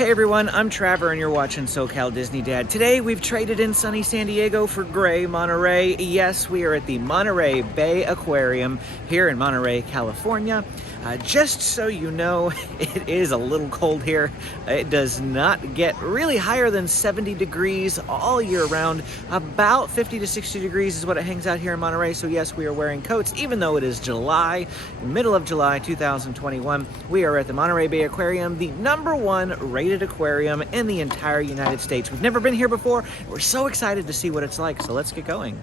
Hey everyone, I'm Trevor and you're watching SoCal Disney Dad. Today we've traded in sunny San Diego for gray Monterey. Yes, we are at the Monterey Bay Aquarium here in Monterey, California. Just so you know, it is a little cold here. It does not get really higher than 70 degrees all year round. About 50 to 60 degrees is what it hangs out here in Monterey. So yes, we are wearing coats, even though it is July, middle of July 2021. We are at the Monterey Bay Aquarium, the #1 rated aquarium in the entire United States. We've never been here before. We're so excited to see what it's like. So let's get going.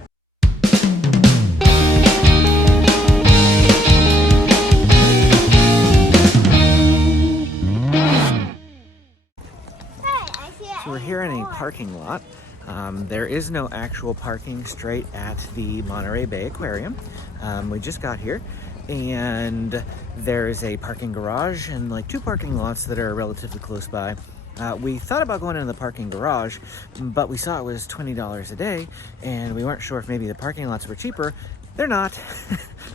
So we're here in a parking lot. There is no actual parking straight at the Monterey Bay Aquarium. We just got here and there's a parking garage and like 2 parking lots that are relatively close by. We thought about going into the parking garage, but we saw it was $20 a day and we weren't sure if maybe the parking lots were cheaper. They're not,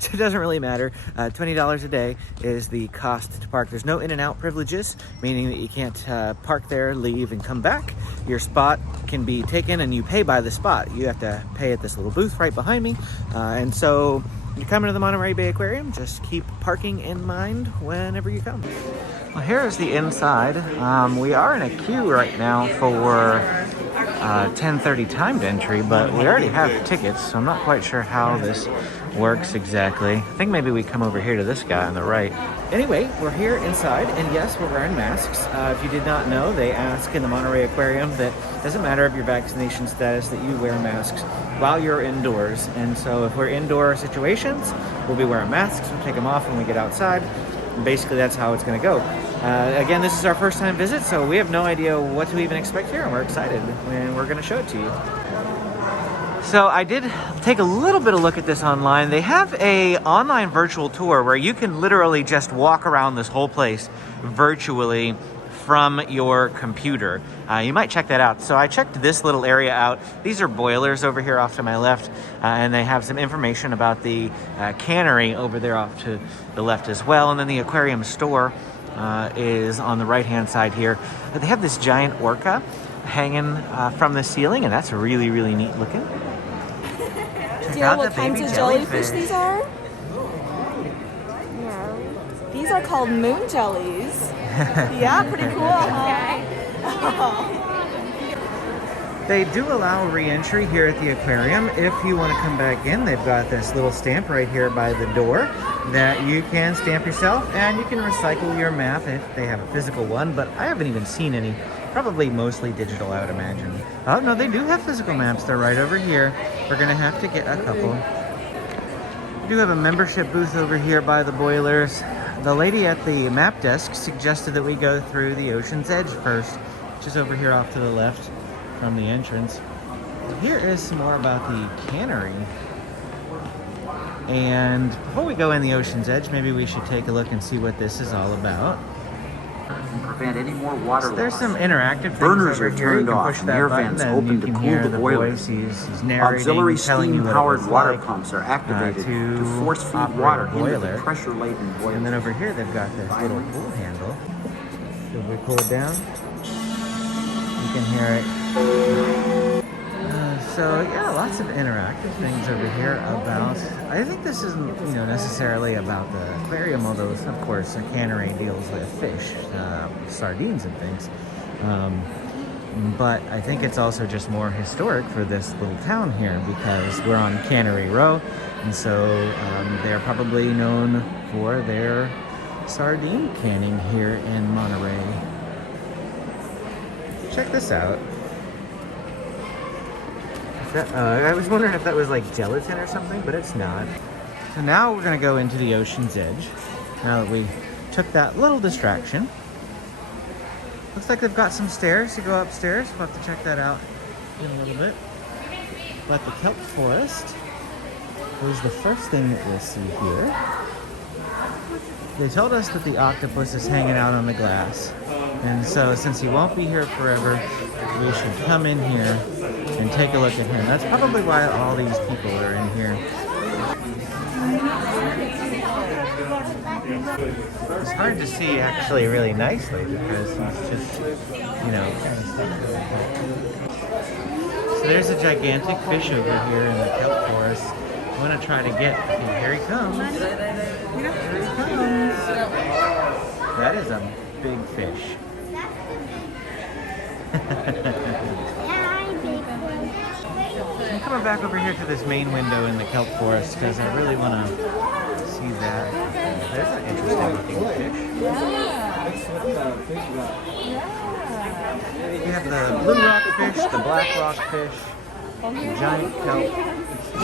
so it doesn't really matter. $20 a day is the cost to park. There's no in and out privileges, meaning that you can't park there, leave, and come back. Your spot can be taken and you pay by the spot. You have to pay at this little booth right behind me. And so you come into the Monterey Bay Aquarium, just keep parking in mind whenever you come. Well, here's the inside. We are in a queue right now for 10:30 timed entry, but we already have tickets, so I'm not quite sure how this works exactly. I think maybe we come over here to this guy on the right. Anyway, we're here inside, and yes, we're wearing masks. If you did not know, they ask in the Monterey Aquarium that it doesn't matter of your vaccination status, that you wear masks while you're indoors. And so if we're indoor situations, we'll be wearing masks. We'll take them off when we get outside. And basically, that's how it's going to go. Again, this is our first time visit, so we have no idea what to even expect here, and we're excited, and we're going to show it to you. So I did take a little bit of look at this online. They have a online virtual tour where you can literally just walk around this whole place virtually from your computer. You might check that out. So I checked this little area out. These are boilers over here off to my left, and they have some information about the cannery over there off to the left as well. And then the aquarium store is on the right hand side here. They have this giant orca hanging from the ceiling, and that's really, really neat looking. Do you know what kinds of jellyfish these are? Yeah. These are called moon jellies. Yeah, pretty cool, huh? They do allow re-entry here at the aquarium. If you want to come back in, they've got this little stamp right here by the door that you can stamp yourself, and you can recycle your map if they have a physical one, but I haven't even seen any. Probably mostly digital, I would imagine. Oh no, they do have physical maps. They're right over here. We're gonna have to get a couple. We do have a membership booth over here by the boilers. The lady at the map desk suggested that we go through the Ocean's Edge first, which is over here off to the left from the entrance. Here is some more about the cannery. And before we go in the Ocean's Edge, maybe we should take a look and see what this is all about. And prevent any more water so there's loss. some interactive Burners things are turned off and air vents open to cool the boilers. He's narrating, auxiliary telling you steam-powered water like, pumps are activated to force feed operate water a boiler. into the pressure-laden boiler. And then over here they've got this little pull handle. So if we pull it down, you can hear it. So yeah, lots of interactive things over here about, I think this isn't, necessarily about the aquarium, although of course a cannery deals with fish, sardines and things. But I think it's also just more historic for this little town here because we're on Cannery Row, and so they're probably known for their sardine canning here in Monterey. Check this out. I was wondering if that was like gelatin or something, but it's not. So now we're gonna go into the Ocean's Edge. Now that we took that little distraction. Looks like they've got some stairs to go upstairs. We'll have to check that out in a little bit. But the Kelp Forest is the first thing that we'll see here. They told us that the octopus is hanging out on the glass. And so since he won't be here forever, we should come in here and take a look at him. That's probably why all these people are in here. It's hard to see actually really nicely because it's just, you know, kind of stuck to it. So there's a gigantic fish over here in the Kelp Forest. I want to try to get, okay, here he comes. Here he comes. That is a big fish. I'm coming back over here to this main window in the Kelp Forest because I really want to see that. There's an interesting looking fish. We have the blue rockfish, the black rockfish, giant kelp,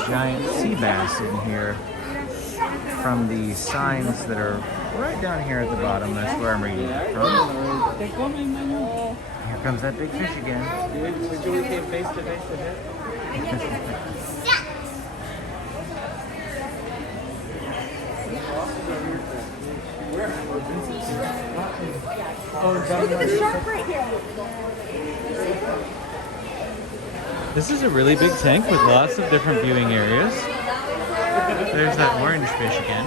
giant sea bass in here from the signs that are right down here at the bottom. That's where I'm reading it from. Here comes that big fish again. Would we came face to face with it? Look at the shark right here. This is a really big tank with lots of different viewing areas. There's that orange fish again.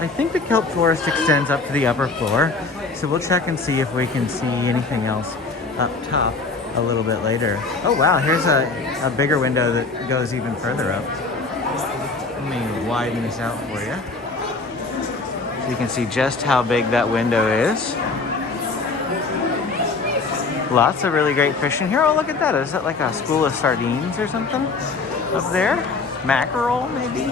I think the Kelp Forest extends up to the upper floor, so we'll check and see if we can see anything else up top a little bit later. Oh wow, here's a bigger window that goes even further up. Let me widen this out for you. So you can see just how big that window is. Lots of really great fish in here. Oh, look at that. Is that like a school of sardines or something up there? Mackerel, maybe?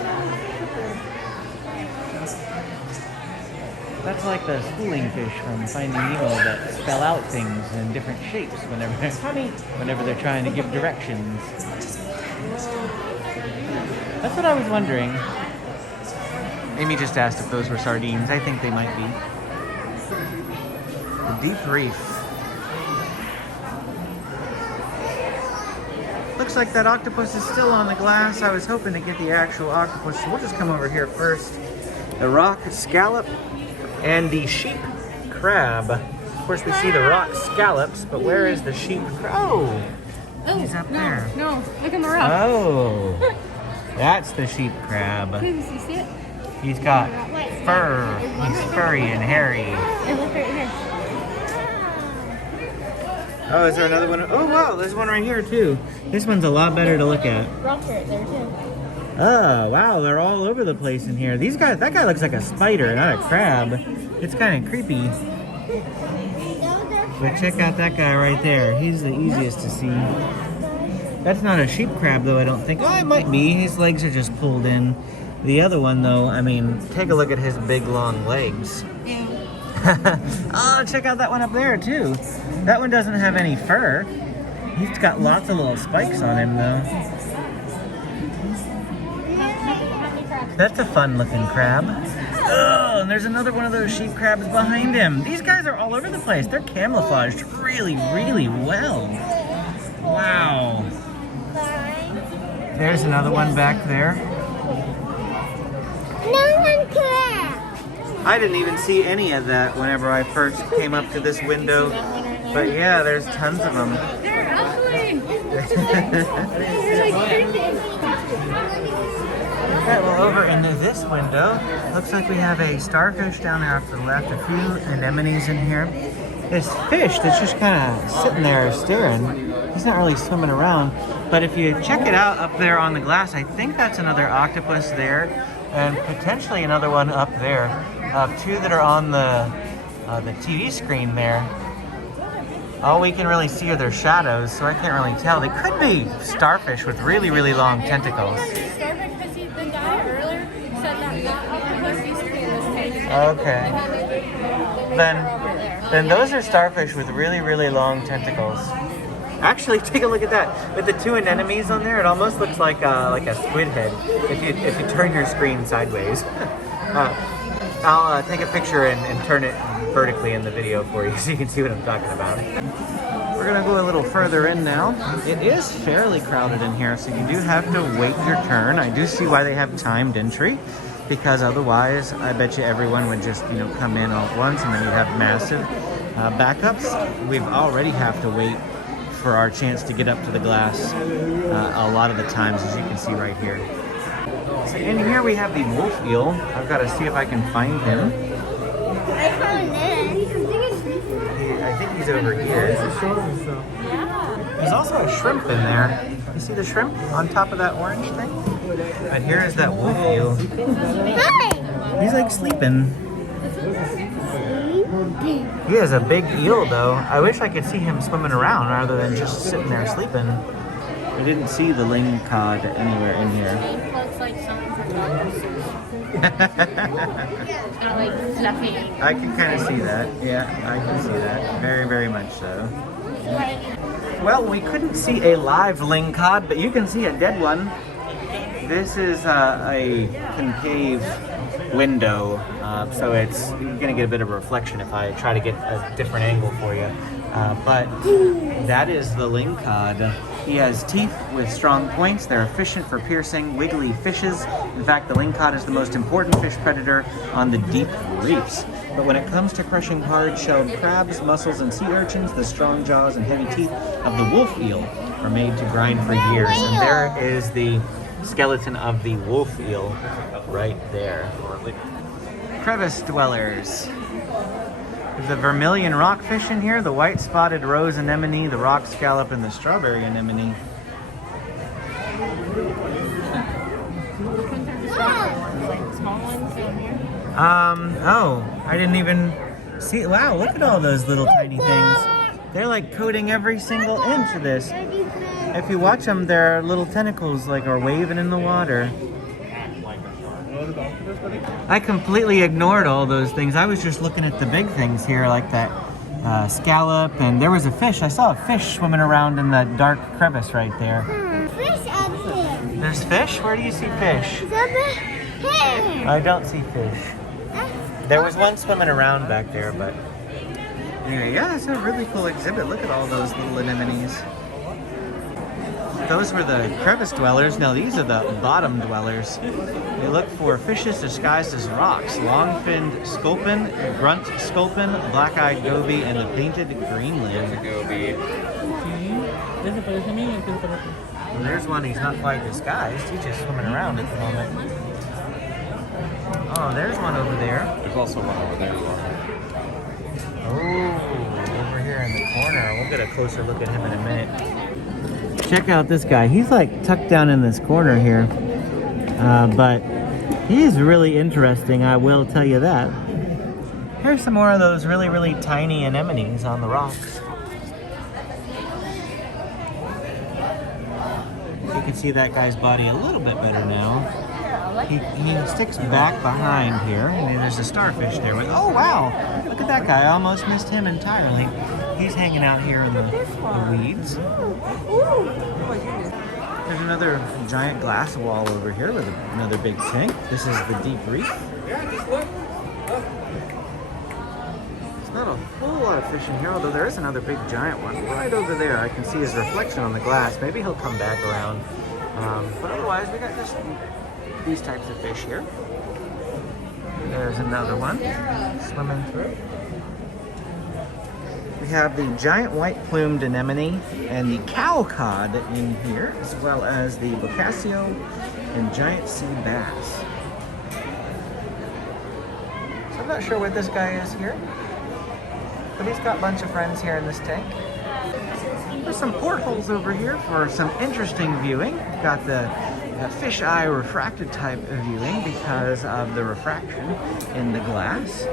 That's like the schooling fish from Finding Nemo that spell out things in different shapes whenever they're trying to give directions. That's what I was wondering. Amy just asked if those were sardines. I think they might be. The deep reef. Looks like that octopus is still on the glass. I was hoping to get the actual octopus, so we'll just come over here first. The rock scallop and the sheep crab. Of course, we see the rock scallops, but where is the sheep crab? Oh, he's up there. No, look in the rock. Oh, that's the sheep crab. You see it? He's got fur. He's furry and hairy. Hey, look right here. Oh, is there another one? Oh, wow, there's one right here, too. This one's a lot better to look at. Rock right there, too. Oh, wow, they're all over the place in here. These guys, that guy looks like a spider, not a crab. It's kind of creepy. But check out that guy right there. He's the easiest to see. That's not a sheep crab, though, I don't think. Oh, it might be. His legs are just pulled in. The other one, though, I mean, take a look at his big, long legs. Yeah. Oh, check out that one up there, too. That one doesn't have any fur. He's got lots of little spikes on him, though. That's a fun-looking crab. Oh, and there's another one of those sheep crabs behind him. These guys are all over the place. They're camouflaged really, really well. Wow. There's another one back there. I didn't even see any of that whenever I first came up to this window. But yeah, there's tons of them. They're ugly. They're like creepy. Okay, well, over into this window, looks like we have a starfish down there off to the left, a few anemones in here. This fish that's just kind of sitting there staring, he's not really swimming around, but if you check it out up there on the glass, I think that's another octopus there, and potentially another one up there. Two that are on the TV screen there. All we can really see are their shadows, so I can't really tell. They could be starfish with really, really long tentacles. Okay. Then those are starfish with really, really long tentacles. Actually, take a look at that. With the two anemones on there, it almost looks like a squid head if you turn your screen sideways. I'll take a picture and turn it vertically in the video for you so you can see what I'm talking about. We're gonna go a little further in now. It is fairly crowded in here, so you do have to wait your turn. I do see why they have timed entry, because otherwise I bet you everyone would just come in all at once and then you'd have massive backups. We've already have to wait for our chance to get up to the glass a lot of the times, as you can see right here. So in here we have the wolf eel. I've got to see if I can find him. I found it. I think he's over here. There's also a shrimp in there. You see the shrimp on top of that orange thing? And here is that wolf eel. Hi. He's like sleeping. He has a big eel though. I wish I could see him swimming around rather than just sitting there sleeping. I didn't see the lingcod anywhere in here. It looks like something from It's kind of like fluffy. I can kind of see that. Yeah, I can see that. Very, very much so. Well, we couldn't see a live lingcod, but you can see a dead one. This is a concave window, so you're gonna get a bit of a reflection if I try to get a different angle for you. But that is the lingcod. He has teeth with strong points. They're efficient for piercing wiggly fishes. In fact, the lingcod is the most important fish predator on the deep reefs. But when it comes to crushing hard-shelled crabs, mussels, and sea urchins, the strong jaws and heavy teeth of the wolf eel are made to grind for years. And there is the skeleton of the wolf eel right there. Crevice dwellers. There's the vermilion rockfish in here, the white-spotted rose anemone, the rock scallop, and the strawberry anemone. Oh, I didn't even see. Wow, look at all those little tiny things. They're like coating every single inch of this. If you watch them, their little tentacles like are waving in the water. I completely ignored all those things. I was just looking at the big things here, like that scallop, and there was a fish. I saw a fish swimming around in that dark crevice right there. Fish up here. There's fish? Where do you see fish? It's over here. I don't see fish. There was one swimming around back there, but anyway, yeah, it's a really cool exhibit. Look at all those little anemones. Those were the crevice dwellers. Now these are the bottom dwellers. They look for fishes disguised as rocks. Long-finned sculpin, grunt sculpin, black-eyed goby, and the painted greenland. Well, there's one. He's not quite disguised. He's just swimming around at the moment. Oh, there's one over there. There's also one over there. Oh, over here in the corner. We'll get a closer look at him in a minute. Check out this guy. He's like tucked down in this corner here. But he's really interesting, I will tell you that. Here's some more of those really, really tiny anemones on the rocks. You can see that guy's body a little bit better now. He sticks back behind here, and there's a starfish there. Oh wow! Look at that guy. I almost missed him entirely. He's hanging out here in the weeds. There's another giant glass wall over here with another big tank. This is the deep reef. There's not a whole lot of fish in here, although there is another big giant one right over there. I can see his reflection on the glass. Maybe he'll come back around. But otherwise, we got just these types of fish here. There's another one swimming through. We have the giant white-plumed anemone and the cowcod in here, as well as the bocacio and giant sea bass. So I'm not sure what this guy is here, but he's got a bunch of friends here in this tank. There's some portholes over here for some interesting viewing. We've got the fisheye refracted type of viewing because of the refraction in the glass.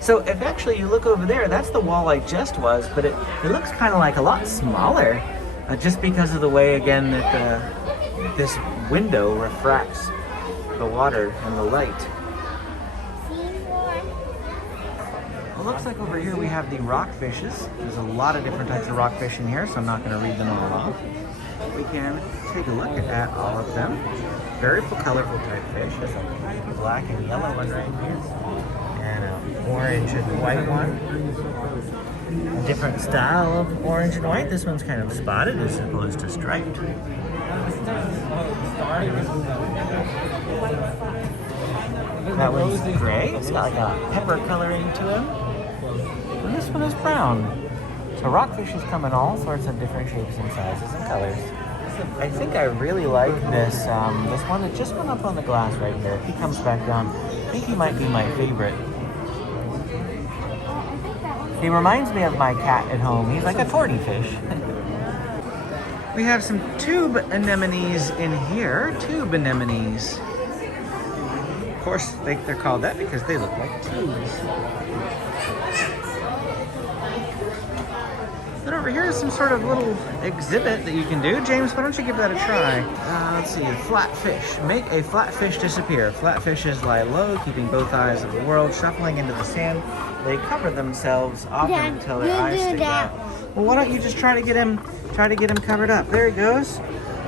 So if actually you look over there, that's the walleye just was, but it looks kind of like a lot smaller just because of the way, again, that this window refracts the water and the light. It looks like over here we have the rockfishes. There's a lot of different types of rockfish in here, so I'm not going to read them all off. We can take a look at all of them. Very colorful type fish. There's a black and yellow one right here, and an orange and white one. A different style of orange and white. This one's kind of spotted as opposed to striped. That one's gray. It's got like a pepper coloring to him. And this one is brown. So rockfishes come in all sorts of different shapes and sizes and colors. I think I really like this this one that just went up on the glass right here. If he comes back down, I think he might be my favorite. He reminds me of my cat at home. He's like a torty fish. We have some tube anemones in here. Tube anemones. Of course, they're called that because they look like tubes. Then over here is some sort of little exhibit that you can do. James, why don't you give that a try? Let's see, flatfish. Make a flatfish disappear. Flatfishes lie low, keeping both eyes of the world, shuffling into the sand. They cover themselves often until their eyes stick out. Well, why don't you just try to get him covered up? There he goes.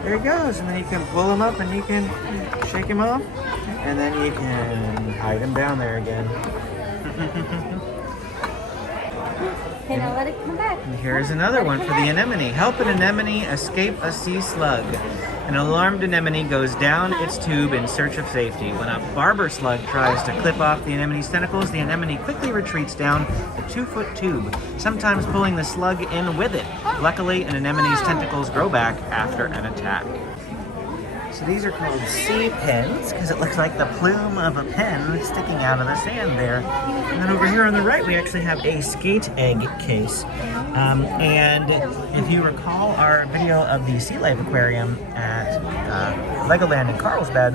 There he goes. And then you can pull him up and you can shake him off. And then you can hide him down there again. Okay, now let it come back. And here's another one for the anemone. Help an anemone escape a sea slug. An alarmed anemone goes down its tube in search of safety. When a barber slug tries to clip off the anemone's tentacles, the anemone quickly retreats down the 2-foot tube, sometimes pulling the slug in with it. Luckily, an anemone's tentacles grow back after an attack. So these are called sea pens because it looks like the plume of a pen sticking out of the sand there. And then over here on the right, we actually have a skate egg case. And if you recall our video of the Sea Life Aquarium at Legoland in Carlsbad,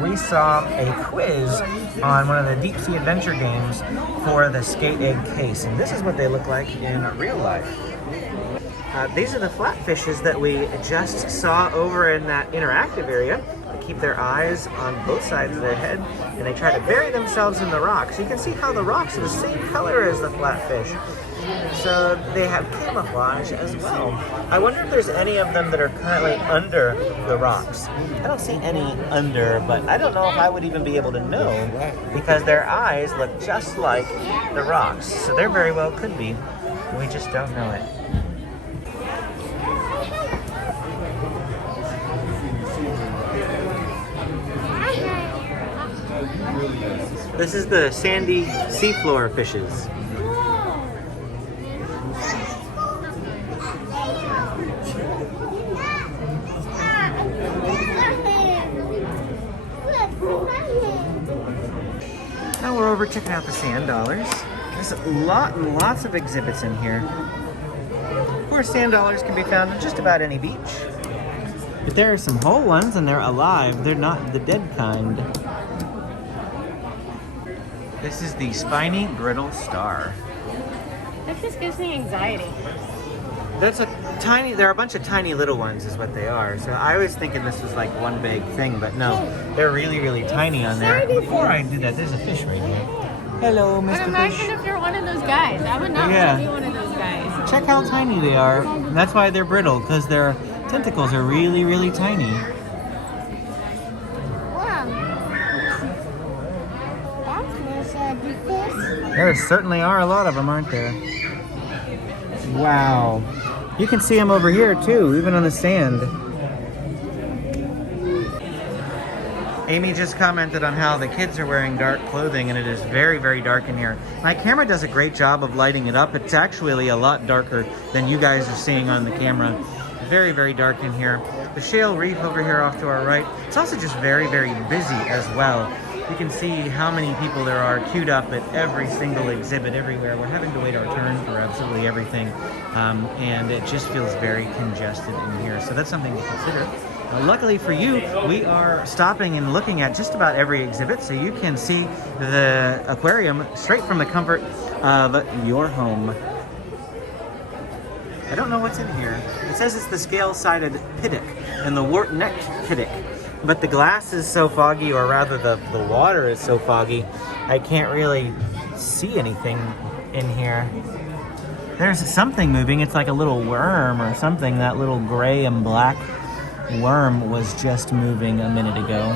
we saw a quiz on one of the deep sea adventure games for the skate egg case. And this is what they look like in real life. These are the flatfishes that we just saw over in that interactive area. They keep their eyes on both sides of their head and they try to bury themselves in the rocks. You can see how the rocks are the same color as the flatfish. So they have camouflage as well. I wonder if there's any of them that are currently under the rocks. I don't see any under, but I don't know if I would even be able to know because their eyes look just like the rocks. So there very well could be. We just don't know it. This is the sandy seafloor fishes. Now we're over checking out the sand dollars. There's a lot and lots of exhibits in here. Of course, sand dollars can be found on just about any beach. But there are some whole ones and they're alive. They're not the dead kind. This is the spiny brittle star. That just gives me anxiety. That's a tiny, there are a bunch of tiny little ones is what they are. So I was thinking this was like one big thing, but no, they're really, really tiny on there. Before I do that, there's a fish right here. Hello, Mr. But imagine Fish. if you're one of those guys. I would not want to be one of those guys. Check how tiny they are. And that's why they're brittle, because their tentacles are really, really tiny. There certainly are a lot of them, aren't there? Wow. You can see them over here too, even on the sand. Amy just commented on how the kids are wearing dark clothing and it is very, very dark in here. My camera does a great job of lighting it up. It's actually a lot darker than you guys are seeing on the camera. Very, very dark in here. The Shale Reef over here off to our right. It's also just very, very busy as well. You can see how many people there are queued up at every single exhibit everywhere. We're having to wait our turn for absolutely everything. And it just feels very congested in here. So that's something to consider. Luckily for you, we are stopping and looking at just about every exhibit so you can see the aquarium straight from the comfort of your home. I don't know what's in here. It says it's the scale-sided piddock and the wart-necked piddock. But the glass is so foggy, or rather the water is so foggy, I can't really see anything in here. There's something moving. It's like a little worm or something. That little gray and black worm was just moving a minute ago.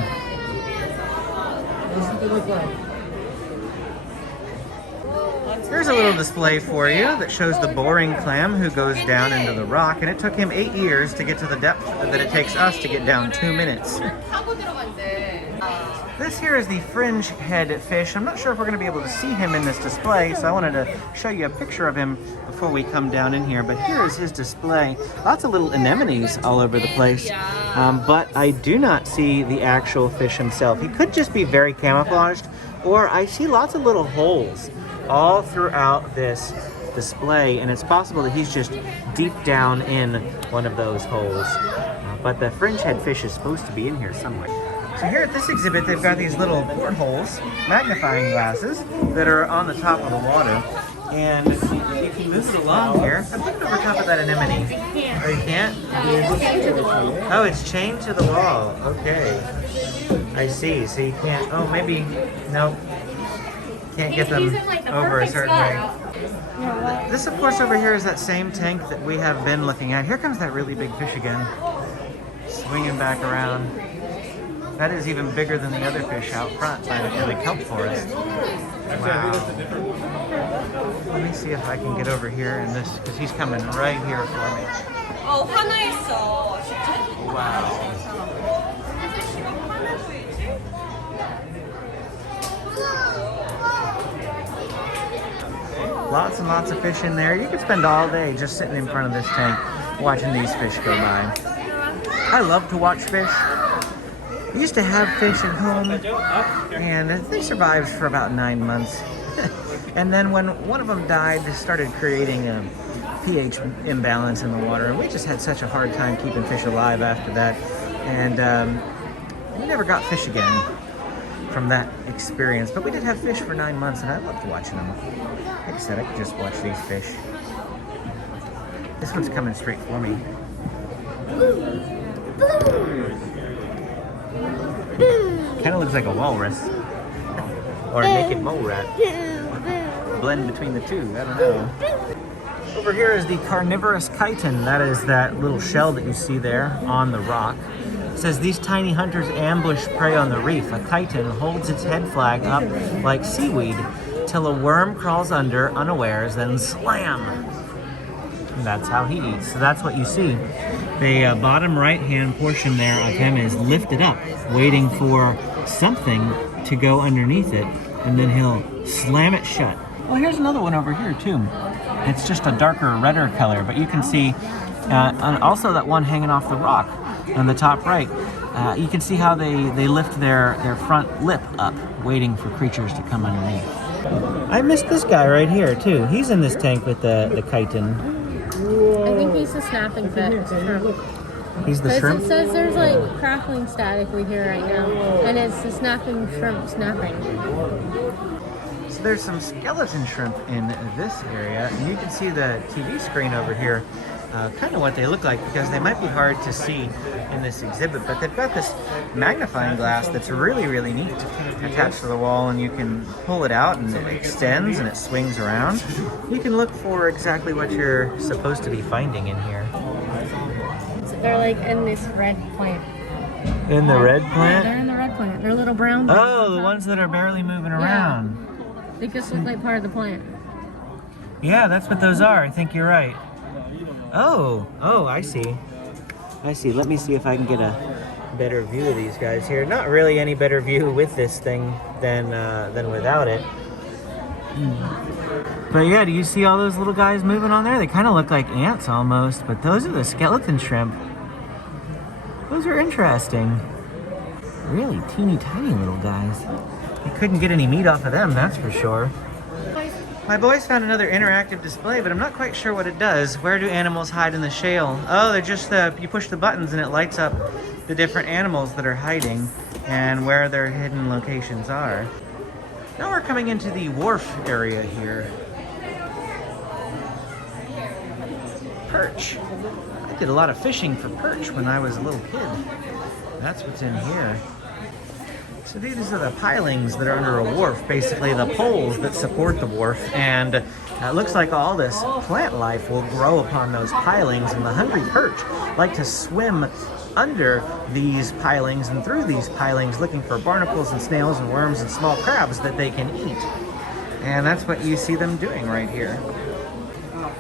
Here's a little display for you that shows the boring clam who goes down into the rock, and it took him 8 years to get to the depth that it takes us to get down 2 minutes. This here is the fringe head fish. I'm not sure if we're going to be able to see him in this display, so I wanted to show you a picture of him before we come down in here. But here is his display. Lots of little anemones all over the place. But I do not see the actual fish himself. He could just be very camouflaged, or I see lots of little holes all throughout this display, and it's possible that he's just deep down in one of those holes. But the fringe head fish is supposed to be in here somewhere. So here at this exhibit, they've got these little portholes, magnifying glasses, that are on the top of the water. And you can move it along here. I'm looking over top of that anemone. Oh, you can't? Oh, it's chained to the wall. Okay. I see. So you can't, oh, maybe, nope. Can't get them over a certain way. This, of course, over here is that same tank that we have been looking at. Here comes that really big fish again. Swinging back around. That is even bigger than the other fish out front by the Kelp Forest. Wow. Let me see if I can get over here in this, because he's coming right here for me. 어, 하나 있어. Wow. Lots and lots of fish in there. You could spend all day just sitting in front of this tank watching these fish go by. I love to watch fish. I used to have fish at home, and they survived for about 9 months. And then when one of them died, they started creating a pH imbalance in the water, and we just had such a hard time keeping fish alive after that. And we never got fish again from that experience. But we did have fish for 9 months, and I loved watching them. Like I said, I could just watch these fish. This one's coming straight for me. Kind of looks like a walrus. Or a naked mole rat. Blend between the two, I don't know. Over here is the Carnivorous Chitin. That is that little shell that you see there on the rock. It says, these tiny hunters ambush prey on the reef. A chitin holds its head flag up like seaweed till a worm crawls under unawares, then slam! And that's how he eats. So that's what you see. The bottom right-hand portion there of him is lifted up, waiting for something to go underneath it, and then he'll slam it shut. Well, here's another one over here, too. It's just a darker, redder color, but you can see, and also that one hanging off the rock on the top right. You can see how they lift their front lip up, waiting for creatures to come underneath. I missed this guy right here, too. He's in this tank with the chitin. I think he's the snapping fish. He's the shrimp? It says there's like crackling static we hear right now, and it's the snapping shrimp snapping. So there's some skeleton shrimp in this area, and you can see the TV screen over here, kind of what they look like, because they might be hard to see in this exhibit, but they've got this magnifying glass that's really, really neat attached to the wall, and you can pull it out and it extends and it swings around. You can look for exactly what you're supposed to be finding in here. So they're like in this red plant. In the red Yeah, plant? they're in the red plant. They're little brown things. Oh, the ones that are barely moving around. They just look like part of the plant. Yeah, that's what those are. I think you're right. Oh, I see. I see. Let me see if I can get a better view of these guys here. Not really any better view with this thing than without it. But yeah, do you see all those little guys moving on there? They kind of look like ants almost, but those are the skeleton shrimp. Those are interesting. Really teeny tiny little guys. You couldn't get any meat off of them, that's for sure. My boys found another interactive display, but I'm not quite sure what it does. Where do animals hide in the shale? Oh, they're just you push the buttons and it lights up the different animals that are hiding and where their hidden locations are. Now we're coming into the wharf area here. Perch. I did a lot of fishing for perch when I was a little kid. That's what's in here. So these are the pilings that are under a wharf, basically the poles that support the wharf, and it looks like all this plant life will grow upon those pilings, and the hungry perch like to swim under these pilings and through these pilings looking for barnacles and snails and worms and small crabs that they can eat. And that's what you see them doing right here.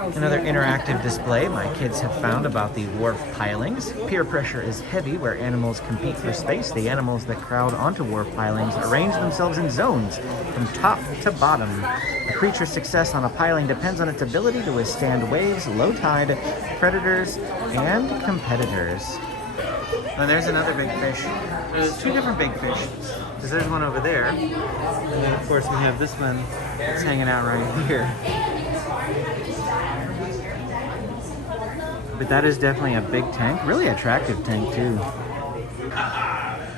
Another interactive display my kids have found about the Wharf pilings. Peer pressure is heavy where animals compete for space. The animals that crowd onto Wharf pilings arrange themselves in zones from top to bottom. A creature's success on a piling depends on its ability to withstand waves, low tide, predators, and competitors. Oh, there's another big fish. There's two different big fish. Because there's one over there. And then, of course, we have this one that's hanging out right here. But that is definitely a big tank. Really attractive tank, too.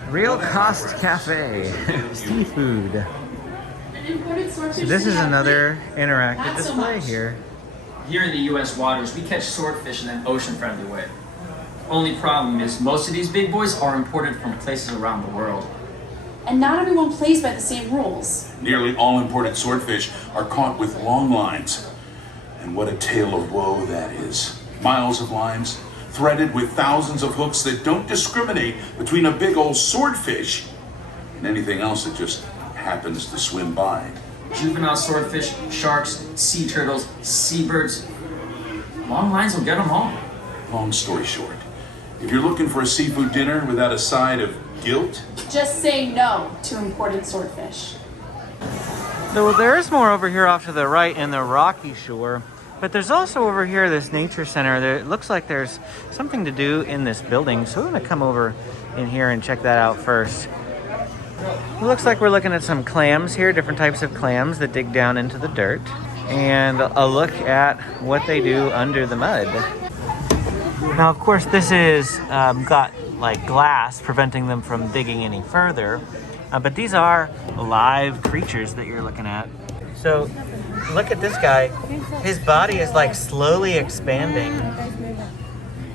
Real Cost Cafe. Seafood. So this is another interactive display here. Here in the U.S. waters, we catch swordfish in an ocean-friendly way. Only problem is most of these big boys are imported from places around the world. And not everyone plays by the same rules. Nearly all imported swordfish are caught with long lines. And what a tale of woe that is. Miles of lines, threaded with thousands of hooks that don't discriminate between a big old swordfish and anything else that just happens to swim by. Juvenile swordfish, sharks, sea turtles, seabirds. Long lines will get them all. Long story short, if you're looking for a seafood dinner without a side of guilt, Just say no to imported swordfish. Well, there is more over here off to the right in the rocky shore. But there's also over here this nature center. It looks like there's something to do in this building. So we're going to come over in here and check that out first. It looks like we're looking at some clams here, different types of clams that dig down into the dirt. And a look at what they do under the mud. Now, of course, this is got like glass preventing them from digging any further. But these are live creatures that you're looking at. So look at this guy. His body is like slowly expanding.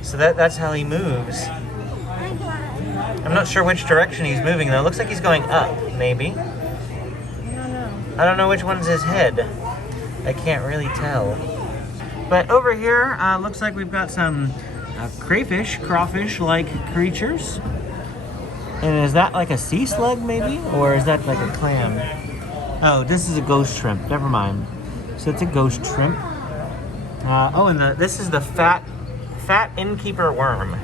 So that's how he moves. I'm not sure which direction he's moving though. It looks like he's going up, maybe. I don't know which one's his head. I can't really tell. But over here, looks like we've got some crayfish, crawfish-like creatures. And is that like a sea slug maybe? Or is that like a clam? Oh, this is a ghost shrimp. Never mind. So it's a ghost shrimp. This is the fat innkeeper worm.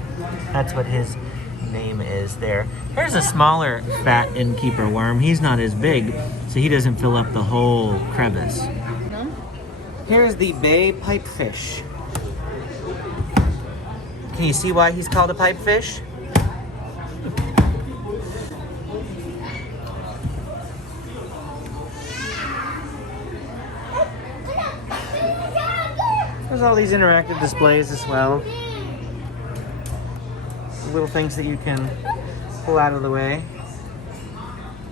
That's what his name is there. Here's a smaller fat innkeeper worm. He's not as big, so he doesn't fill up the whole crevice. Here's the bay pipefish. Can you see why he's called a pipefish? There's all these interactive displays as well. Little things that you can pull out of the way.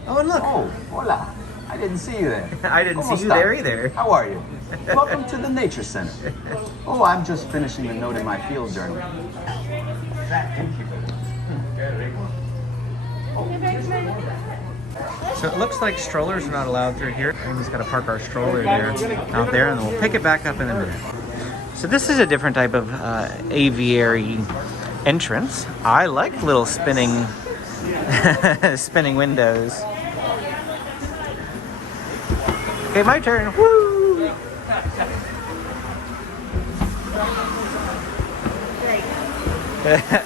Oh, and look! Oh, hola. I didn't see you there. I didn't see you there either. How are you? Welcome to the Nature Center. Oh, I'm just finishing a note in my field journal. So it looks like strollers are not allowed through here. We just got to park our stroller there, out there, and then we'll pick it back up in a minute. So this is a different type of aviary entrance. I like little spinning spinning windows. Okay, my turn. Woo!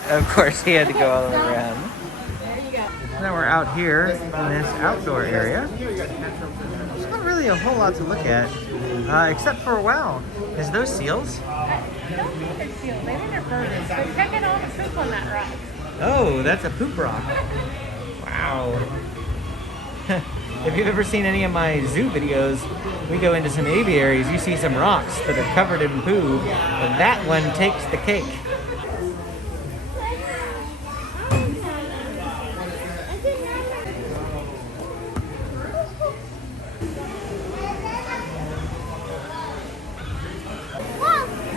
Of course, he had to go all the way around. Now we're out here in this outdoor area. There's not really a whole lot to look at, except for, wow, is those seals? I don't think they're seals. Maybe they're birds. They're checking all the poop on that rock. Oh, that's a poop rock. Wow. If you've ever seen any of my zoo videos, we go into some aviaries, you see some rocks that are covered in poo, but that one takes the cake.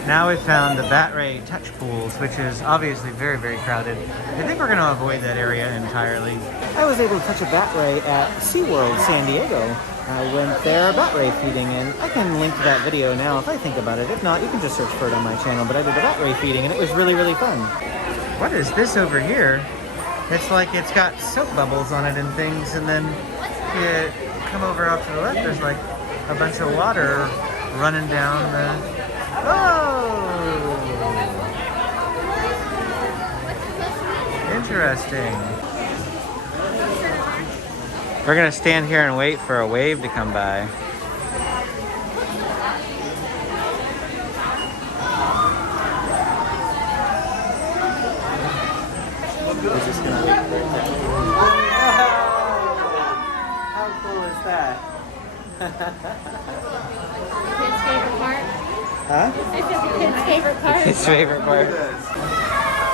Now we've found the bat ray touch pools, which is obviously very, very crowded. I think we're going to avoid that area entirely. I was able to touch a bat ray at SeaWorld San Diego. I went there bat ray feeding, and I can link to that video now if I think about it. If not, you can just search for it on my channel, but I did the bat ray feeding, and it was really, really fun. What is this over here? It's like it's got soap bubbles on it and things, and then you come over out to the left, there's like a bunch of water running down the... Oh! Interesting. We're gonna stand here and wait for a wave to come by. We're just gonna wait for it to... How cool is that? Kid's favorite part? Huh? It's the kid's favorite part. His favorite part.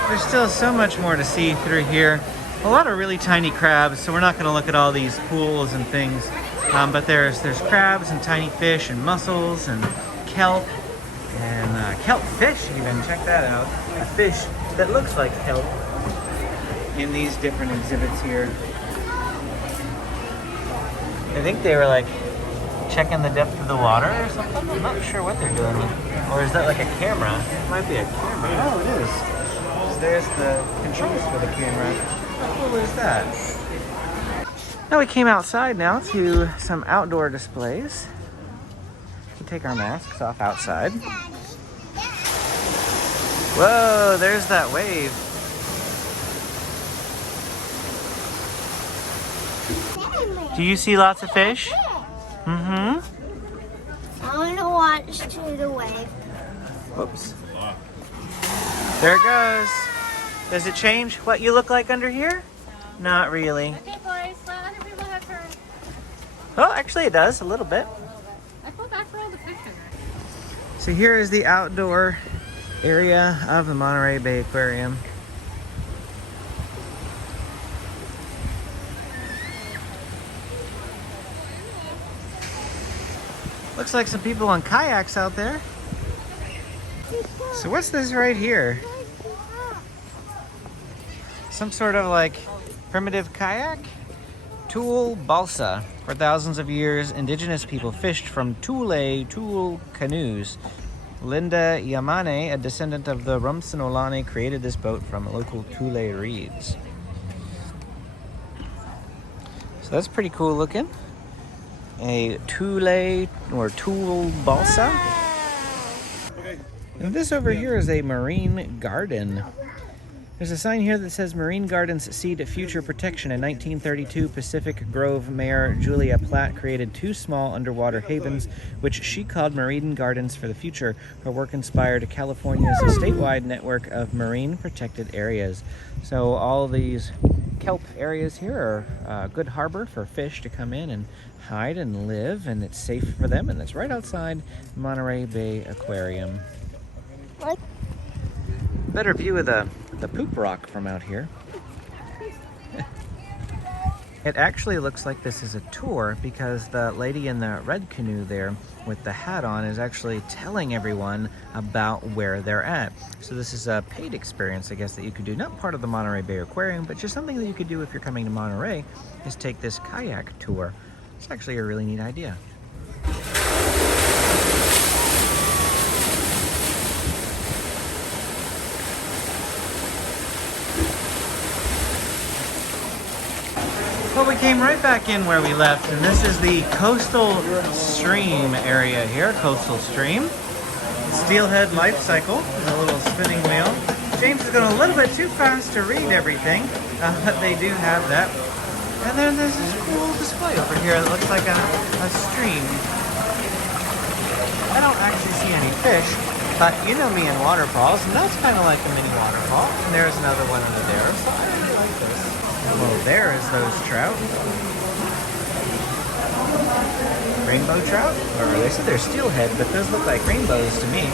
There's still so much more to see through here. A lot of really tiny crabs, so we're not going to look at all these pools and things. But there's crabs and tiny fish and mussels and kelp and kelp fish even. Check that out. A fish that looks like kelp in these different exhibits here. I think they were like checking the depth of the water or something. I'm not sure what they're doing. Or is that like a camera? It might be a camera. Oh, it is. So there's the controls for the camera. How cool is that? Now we came outside now to some outdoor displays. We take our masks off outside. Whoa, there's that wave. Do you see lots of fish? Mm-hmm. I want to watch to the wave. Whoops. There it goes. Does it change what you look like under here? Not really. Okay, boys, let other people have turn. Oh, actually it does a little bit. I feel bad for all the fish in there. So here is the outdoor area of the Monterey Bay Aquarium. Looks like some people on kayaks out there. So what's this right here? Some sort of like primitive kayak? Tool balsa. For thousands of years, indigenous people fished from tool canoes. Linda Yamane, a descendant of the Rumsenolane, created this boat from local tule reeds. So that's pretty cool looking. A tule or tool balsa. And this over here is a marine garden. There's a sign here that says Marine Gardens Seed Future Protection. In 1932, Pacific Grove Mayor Julia Platt created 2 small underwater havens, which she called Marine Gardens for the Future. Her work inspired California's statewide network of marine protected areas. So all these kelp areas here are a good harbor for fish to come in and hide and live, and it's safe for them, and it's right outside Monterey Bay Aquarium. What? Better view of the poop rock from out here. It actually looks like this is a tour because the lady in the red canoe there with the hat on is actually telling everyone about where they're at. So this is a paid experience, I guess, that you could do. Not part of the Monterey Bay Aquarium, but just something that you could do if you're coming to Monterey, is take this kayak tour. It's actually a really neat idea. Well, we came right back in where we left, and this is the coastal stream area here, coastal stream. Steelhead life cycle is a little spinning wheel. James is going a little bit too fast to read everything, but they do have that. And then there's this cool display over here that looks like a stream. I don't actually see any fish, but you know me in waterfalls, and that's kind of like a mini waterfall. And there's another one under there, so I really like this. Well, there is those trout. Rainbow trout? Or they said they're steelhead, but those look like rainbows to me.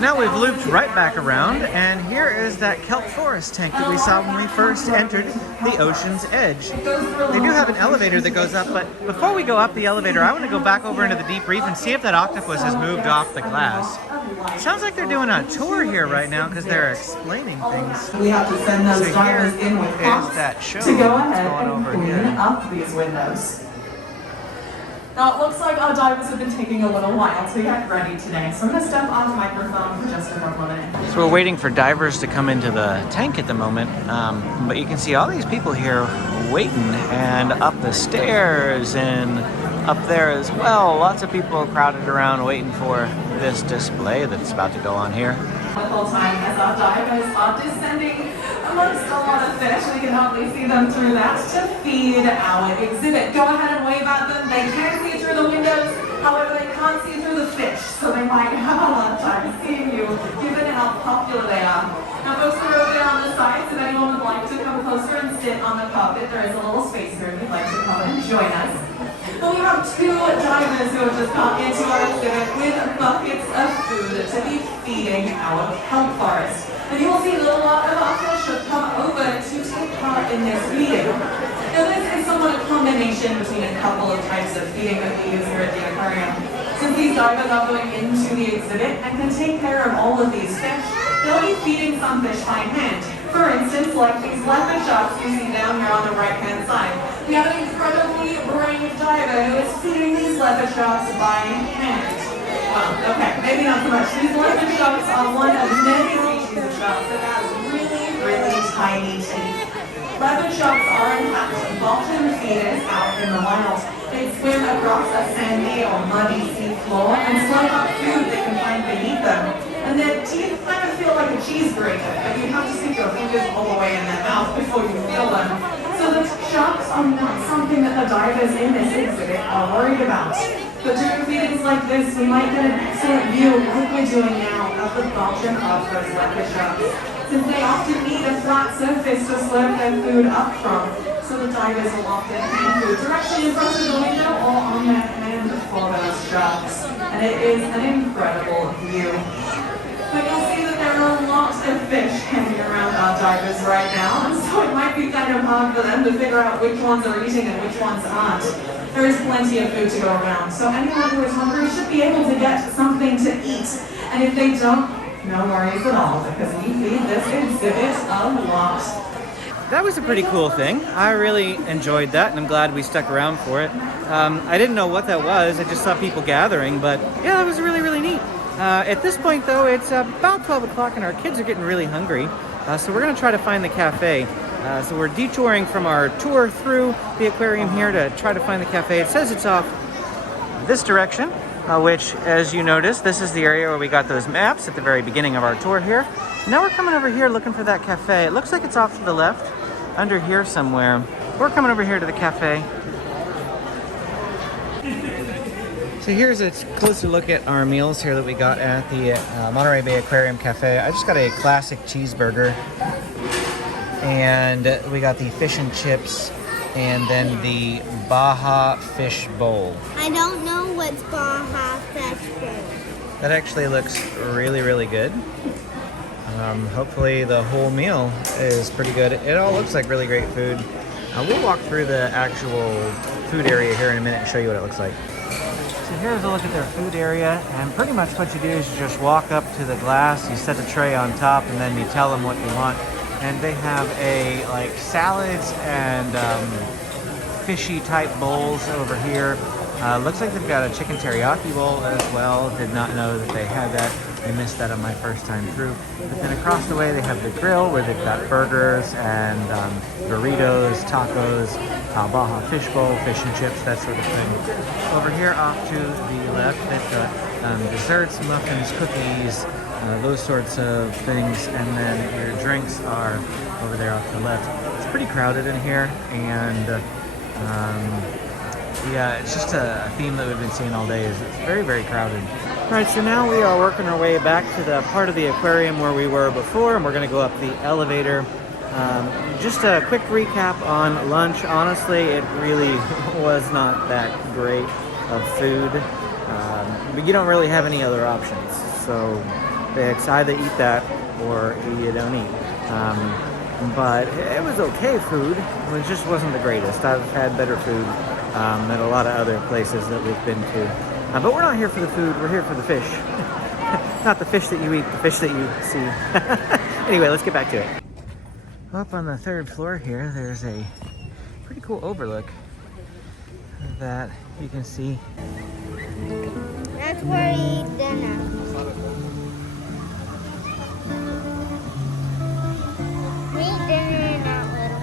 Now we've looped right back around, and here is that Kelp Forest tank that we saw when we first entered the ocean's edge. They do have an elevator that goes up, but before we go up the elevator, I want to go back over into the deep reef and see if that octopus has moved off the glass. It sounds like they're doing a tour here right now because they're explaining things. We have to send those divers in with prompts to go ahead and clean up these windows. Now it looks like our divers have been taking a little while to get ready today, so I'm going to step on the microphone for just a minute. So we're waiting for divers to come into the tank at the moment, but you can see all these people here waiting and up the stairs and up there as well. Lots of people crowded around waiting for this display that's about to go on here. The whole time as our divers are descending amongst a lot of fish. We can hardly see them through that to feed our exhibit. Go ahead and wave at them. They can see through the windows, however they can't see through the fish, so they might have a hard time seeing you, given how popular they are. Now folks are over there on the sides. If anyone would like to come closer and sit on the carpet, there is a little space here if you'd like to come and join us. But we have two divers who have just come into our exhibit with buckets of food to be feeding our kelp forest. And you will see a lot of our fish have come over to take part in this feeding. Now this is somewhat a combination between a couple of types of feeding that we use here at the aquarium. Since these divers are going into the exhibit and can take care of all of these fish, they'll be feeding some fish by hand. For instance, like these leopard sharks you see down here on the right-hand side. We have an incredibly brave diver who is feeding these leopard sharks by hand. Well, okay, maybe not so much. These leopard sharks are one of many species of sharks that have really tiny teeth. Leopard sharks are in fact bottom feeders out in the wild. They swim across a sandy or muddy sea floor and slurp up food they can find beneath them. And their teeth kind of feel like a cheese grater, but you have to stick your fingers all the way in their mouth before you feel them. So the sharks are not something that the divers in this exhibit are worried about. But during feedings like this, we might get an excellent view, like we're doing now, of the bottom of those leopard sharks, since they often need a flat surface to slurp their food up from. So the divers will often hand food directly in front of the window or on their hand for those sharks. And it is an incredible view. But you'll see that there are a lot of fish hanging around our divers right now, and so it might be kind of hard for them to figure out which ones are eating and which ones aren't. There is plenty of food to go around, so anyone who is hungry should be able to get something to eat. And if they don't, no worries at all, because we feed this exhibit a lot. That was a pretty cool thing. I really enjoyed that, and I'm glad we stuck around for it. I didn't know what that was. I just saw people gathering, but yeah, it was really neat. At this point, though, it's about 12 o'clock, and our kids are getting really hungry, so we're going to try to find the cafe. So we're detouring from our tour through the aquarium here to try to find the cafe. It says it's off this direction, which, as you notice, this is the area where we got those maps at the very beginning of our tour here. Now we're coming over here looking for that cafe. It looks like it's off to the left, under here somewhere. We're coming over here to the cafe. So here's a closer look at our meals here that we got at the Monterey Bay Aquarium Cafe. I just got a classic cheeseburger, and we got the fish and chips, and then the Baja fish bowl. I don't know what's Baja fish bowl. That actually looks really good. Hopefully the whole meal is pretty good. It all looks like really great food. We'll walk through the actual food area here in a minute and show you what it looks like. So here's a look at their food area, and pretty much what you do is you just walk up to the glass, you set a tray on top, and then you tell them what you want. And they have like salads and fishy type bowls over here. Looks like they've got a chicken teriyaki bowl as well. Did not know that they had that. I missed that on my first time through. But then across the way they have the grill where they've got burgers and burritos, tacos, Baja fish bowl, fish and chips, that sort of thing. Over here off to the left, they've got desserts, muffins, cookies, those sorts of things. And then your drinks are over there off to the left. It's pretty crowded in here, and yeah, it's just a theme that we've been seeing all day. Is it's very crowded. All right, so now we are working our way back to the part of the aquarium where we were before, and we're going to go up the elevator. Just a quick recap on lunch. Honestly, it really was not that great of food, but you don't really have any other options. So it's either eat that or you don't eat. But it was okay food. It just wasn't the greatest. I've had better food at a lot of other places that we've been to. But we're not here for the food, we're here for the fish. Not the fish that you eat, the fish that you see. Anyway, let's get back to it. Up on the third floor here, there's a pretty cool overlook that you can see. That's where we eat dinner. We eat dinner in that little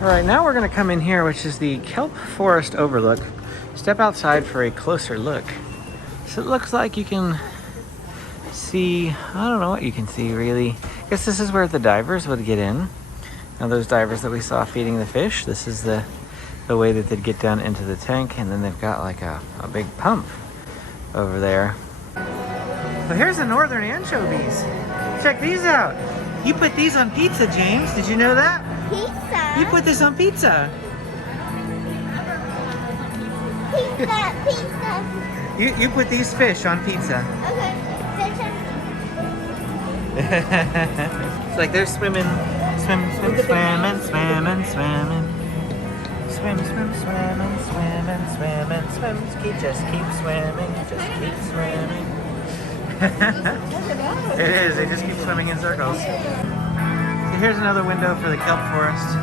spot. All right, now we're gonna come in here, which is the Kelp Forest overlook. Step outside for a closer look. So it looks like you can see, I don't know what you can see really. I guess this is where the divers would get in. Now those divers that we saw feeding the fish, this is the way that they'd get down into the tank, and then they've got like a big pump over there. So here's the northern anchovies. Check these out. You put these on pizza, James. Did you know that? Pizza. You put this on pizza. Pizza. You put these fish on pizza. Okay. It's like they're swimming, swimming, swimming, swimming, swimming, swimming. Swim, swim, swimming, swimming, swimming, swimming. Just keep swimming, just keep swimming. It is, they just keep swimming in circles. So here's another window for the Kelp Forest.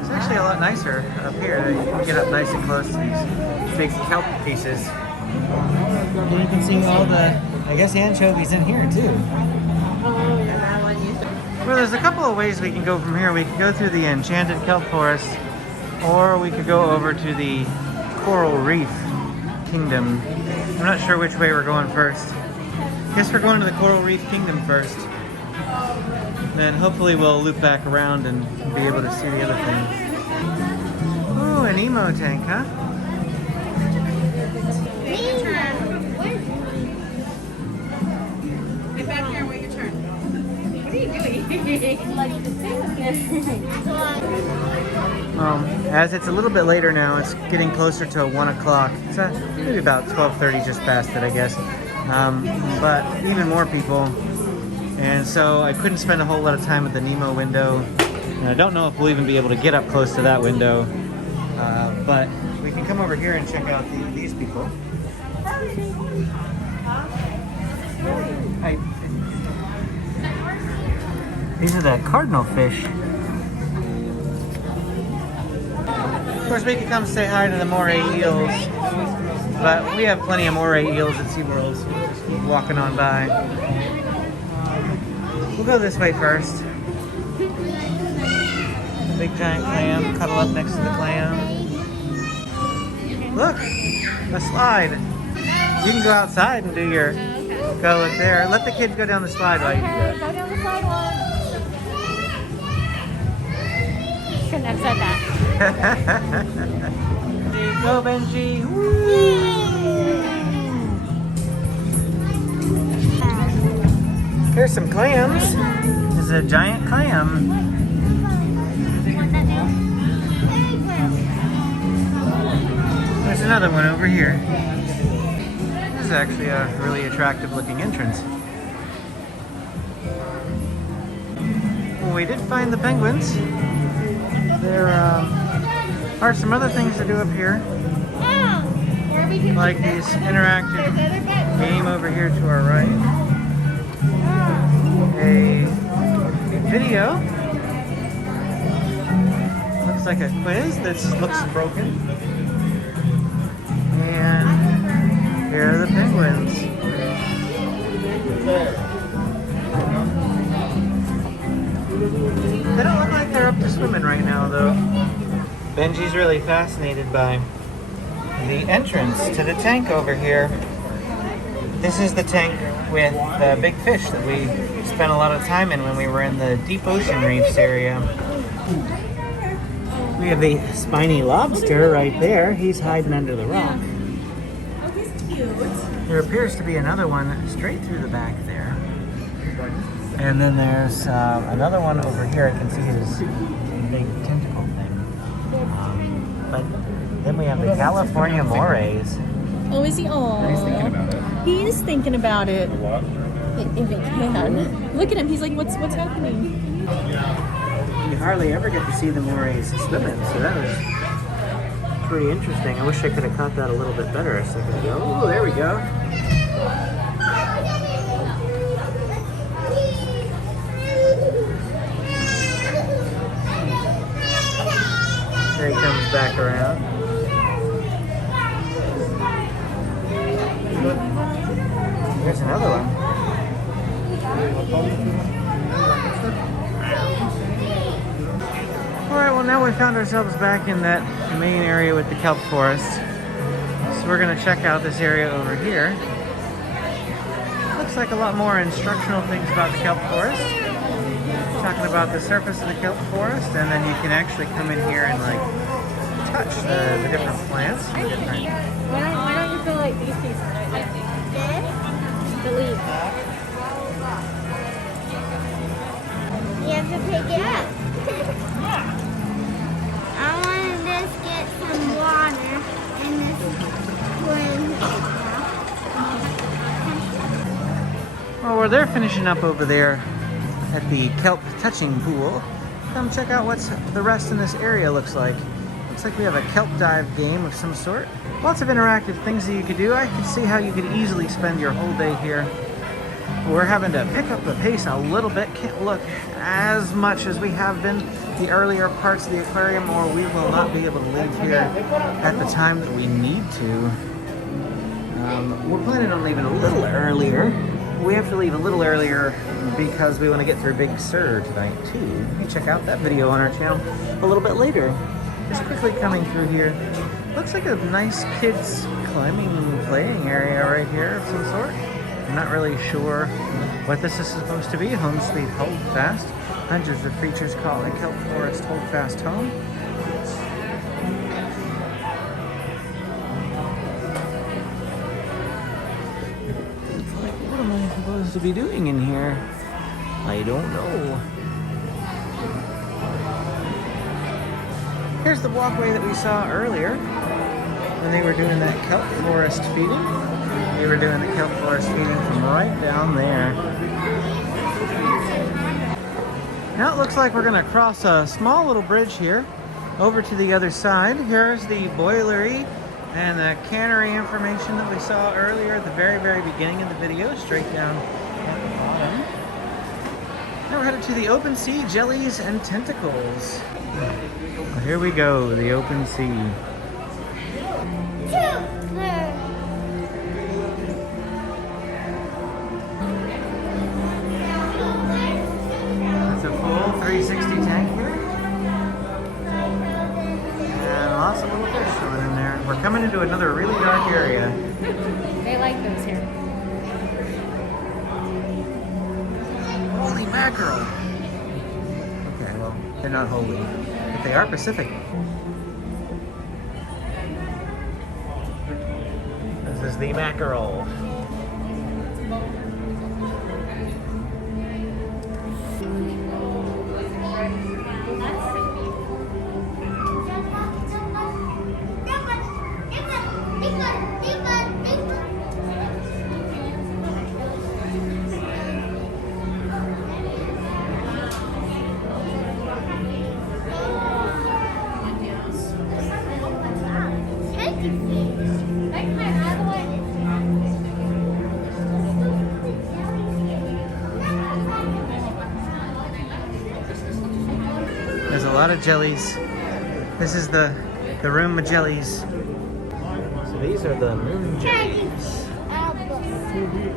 It's actually a lot nicer up here. You can get up nice and close to these big kelp pieces. And you can see all the, I guess, anchovies in here too. Well, there's a couple of ways we can go from here. We could go through the enchanted kelp forest, or we could go over to the coral reef kingdom. I'm not sure which way we're going first. Guess we're going to the coral reef kingdom first. Then hopefully we'll loop back around and be able to see the other things. Ooh, an emo tank, huh? Get back here and wait your turn. What are you doing? As it's a little bit later now, it's getting closer to 1 o'clock. It's maybe about 12:30, just past it, I guess. But even more people. And so I couldn't spend a whole lot of time at the Nemo window. And I don't know if we'll even be able to get up close to that window. But we can come over here and check out these people. Hi. These are the cardinal fish. Of course, we could come say hi to the moray eels, but we have plenty of moray eels at SeaWorld, so we'll just keep walking on by. We'll go this way first. The big giant clam, cuddle up next to the clam. Look, a slide. You can go outside and do your, go look there. Let the kids go down the slide while you do that. Go down the sidewalk. Shouldn't have said that. There you go, Benji. Woo! Here's some clams. This is a giant clam. There's another one over here. This is actually a really attractive looking entrance. Well, we did find the penguins. There are some other things to do up here. Like this interactive game over here to our right. A video. Looks like a quiz that looks broken. And here are the penguins. They don't look like they're up to swimming right now, though. Benji's really fascinated by the entrance to the tank over here. This is the tank with the big fish that we spent a lot of time in when we were in the deep ocean reefs area. We have the Spiny Lobster right there. He's hiding under the rock. Oh, he's cute. There appears to be another one straight through the back there. And then there's another one over here. I can see his big tentacle thing. But then we have the California morays. Oh, is he? Oh, He's thinking about it. he is thinking about it. A lot. If he can. Look at him. He's like, what's happening? You hardly ever get to see the morays swimming, so that was pretty interesting. I wish I could have caught that a little bit better a second ago. Oh, there we go. There he comes back around. There's another one. Alright, well Well, now we found ourselves back in that main area with the kelp forest. So we're gonna check out this area over here. Looks like a lot more instructional things about the kelp forest. Talking about the surface of the kelp forest, and then you can actually come in here and like touch the different plants. Why don't you feel like these pieces right there? The leaves. You have to pick it up. I want to just get some water and this spring. Well, they're finishing up over there at the kelp touching pool. Come check out what the rest in this area looks like. Looks like we have a kelp dive game of some sort. Lots of interactive things that you could do. I could see how you could easily spend your whole day here. We're having to pick up the pace a little bit. Can't look as much as we have been the earlier parts of the aquarium, or we will not be able to leave here at the time that we need to. We're planning on leaving a little earlier. We have to leave a little earlier because we want to get through Big Sur tonight too. You can check out that video on our channel a little bit later. Just quickly coming through here. Looks like a nice kids climbing playing area right here of some sort. I'm not really sure what this is supposed to be. Home sweet hold fast. Hundreds of creatures call the Kelp Forest hold fast home. What am I supposed to be doing in here? I don't know. Here's the walkway that we saw earlier when they were doing that kelp forest feeding. They were doing the kelp forest feeding from right down there. Now it looks like we're going to cross a small little bridge here over to the other side. Here's the boilery and the cannery information that we saw earlier at the very, very beginning of the video, straight down at the bottom. Now we're headed to the open sea, jellies and tentacles. Well, here we go, the open sea. That's a full 360 tank here. And lots of little fish swimming in there. We're coming into another really dark area. They like those here. Holy mackerel! Okay, well, they're not holy, but they are Pacific. This is the mackerel. There's a lot of jellies. This is the room of jellies. So these are the moon jellies.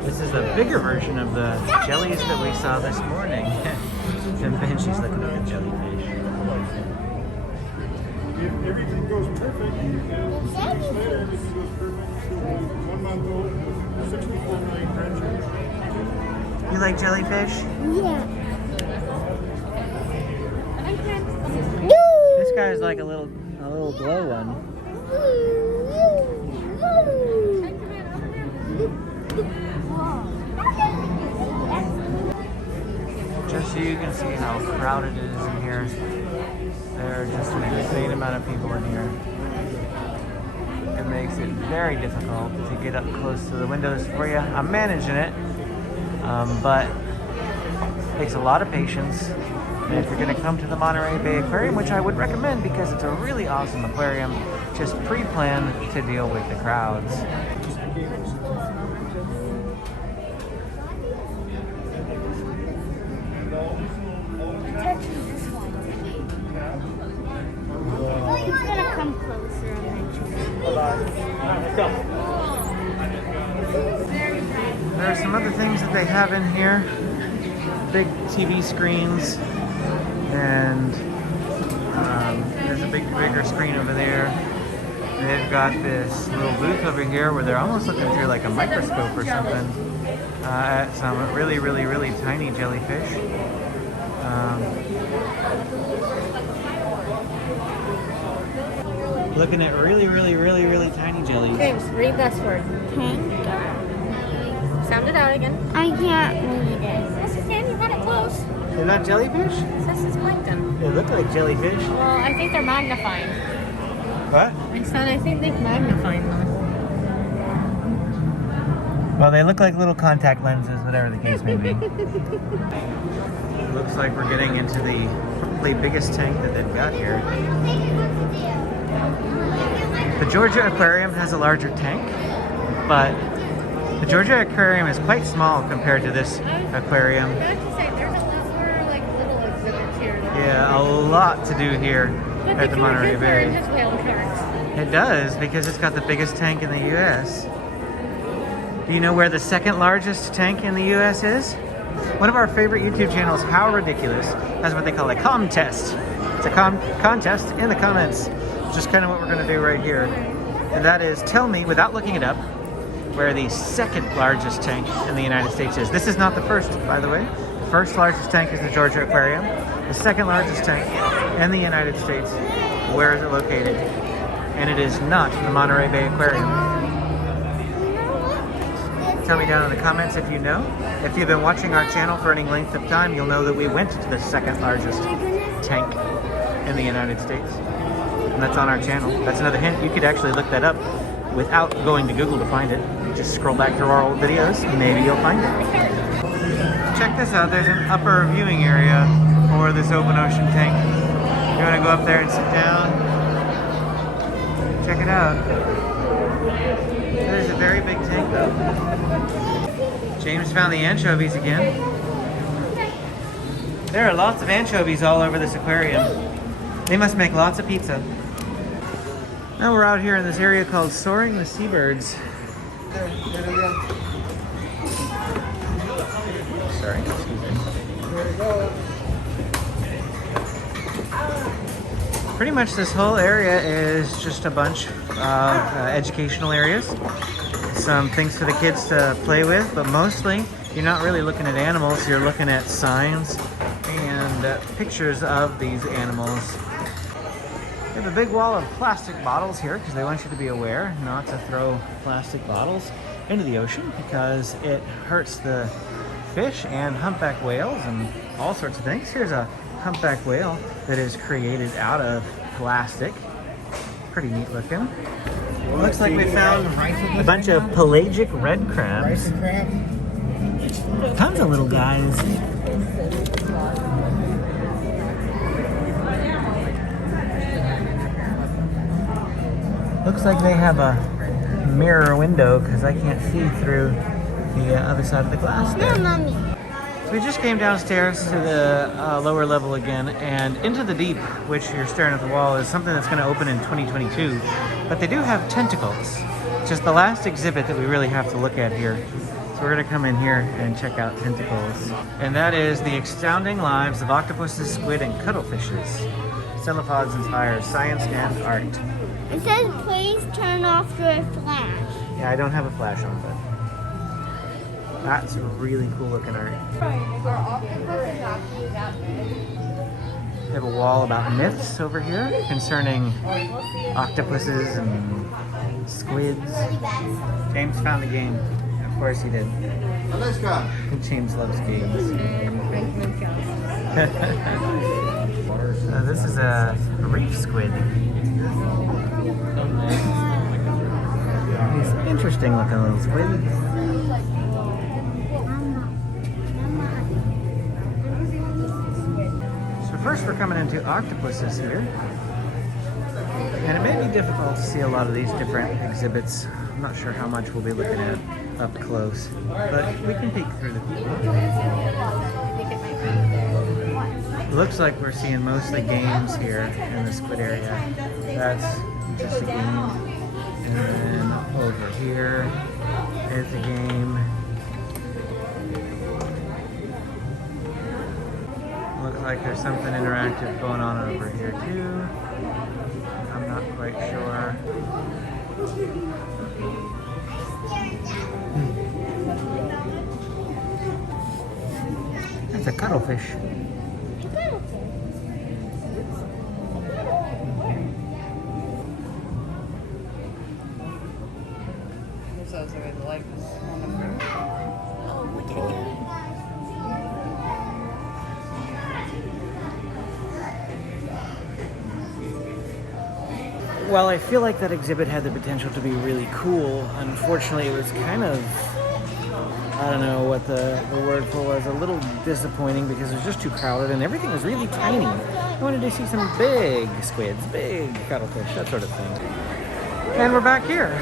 This is the bigger version of the jellies that we saw this morning. And Benji's looking at the jellyfish. If everything goes perfect, everything goes perfect. 1 month old with 64 million grandchildren. You like jellyfish? Yeah. This guy's like a little glow one. Just so you can see how crowded it is in here. There are just an insane amount of people in here. It makes it very difficult to get up close to the windows for you. I'm managing it, but it takes a lot of patience. And if you're going to come to the Monterey Bay Aquarium, which I would recommend because it's a really awesome aquarium, just pre-plan to deal with the crowds. He's gonna come closer eventually. There are some other things that they have in here. Big TV screens and bigger screen over there. They've got this little booth over here where they're almost looking through like a microscope or something at some really, really, really tiny jellyfish. Looking at really, really, really, really tiny jellies. James, read this word. Tank. Sound it out again. I can't read it. Yes, you can. You had it close. They're not jellyfish? It says it's plankton. They look like jellyfish. Well, I think they're magnifying. What? I said I think they're magnifying them. Well, they look like little contact lenses, whatever the case may be. Looks like we're getting into the probably biggest tank that they've got here. The Georgia Aquarium has a larger tank, but the Georgia Aquarium is quite small compared to this aquarium. I was about to say, there's a lot more like little exhibits here. Yeah, a lot to do here at the Monterey Bay. Just whale sharks. It does, because it's got the biggest tank in the U.S. Do you know where the second largest tank in the U.S. is? One of our favorite YouTube channels, How Ridiculous, has what they call a contest. It's a contest in the comments, which is kind of what we're going to do right here. And that is, tell me, without looking it up, where the second largest tank in the United States is. This is not the first, by the way. The first largest tank is the Georgia Aquarium. The second largest tank in the United States, where is it located? And it is not the Monterey Bay Aquarium. Tell me down in the comments if you know. If you've been watching our channel for any length of time, you'll know that we went to the second largest tank in the United States. And that's on our channel. That's another hint. You could actually look that up without going to Google to find it. Just scroll back through our old videos, maybe you'll find it. Check this out. There's an upper viewing area for this open ocean tank. You want to go up there and sit down? Check it out. There's a very big tank though. James found the anchovies again. There are lots of anchovies all over this aquarium. They must make lots of pizza. Now we're out here in this area called Soaring the Seabirds. Sorry, excuse me. Pretty much this whole area is just a bunch of educational areas. Some things for the kids to play with, but mostly you're not really looking at animals, you're looking at signs and pictures of these animals. They have a big wall of plastic bottles here because they want you to be aware not to throw plastic bottles into the ocean because it hurts the fish and humpback whales and all sorts of things. Here's a humpback whale that is created out of plastic. Pretty neat looking. Looks like we found a bunch of pelagic red crabs. Tons of little guys. Looks like they have a mirror window because I can't see through the other side of the glass there. No, Mommy. So we just came downstairs to the lower level again, and Into the Deep, which you're staring at the wall, is something that's going to open in 2022. But they do have tentacles, which is the last exhibit that we really have to look at here. So we're going to come in here and check out tentacles. And that is The Astounding Lives of Octopuses, Squid, and Cuttlefishes. Cephalopods Inspire Science and Art. It says please turn off your flash. Yeah, I don't have a flash on, but that's really cool looking art. They have a wall about myths over here concerning octopuses and squids. James found the game. Of course he did. James loves games. This is a reef squid. He's interesting looking little squid. So first we're coming into octopuses here. And it may be difficult to see a lot of these different exhibits. I'm not sure how much we'll be looking at up close, but we can peek through the Looks like we're seeing mostly games here in the squid area. That's just a game. And then over here is a game. Looks like there's something interactive going on over here too. a cuttlefish. Well, I feel like that exhibit had the potential to be really cool. Unfortunately, it was kind of, I don't know what the word for was, a little disappointing because it was just too crowded and everything was really tiny. I wanted to see some big squids, big cuttlefish, that sort of thing. And we're back here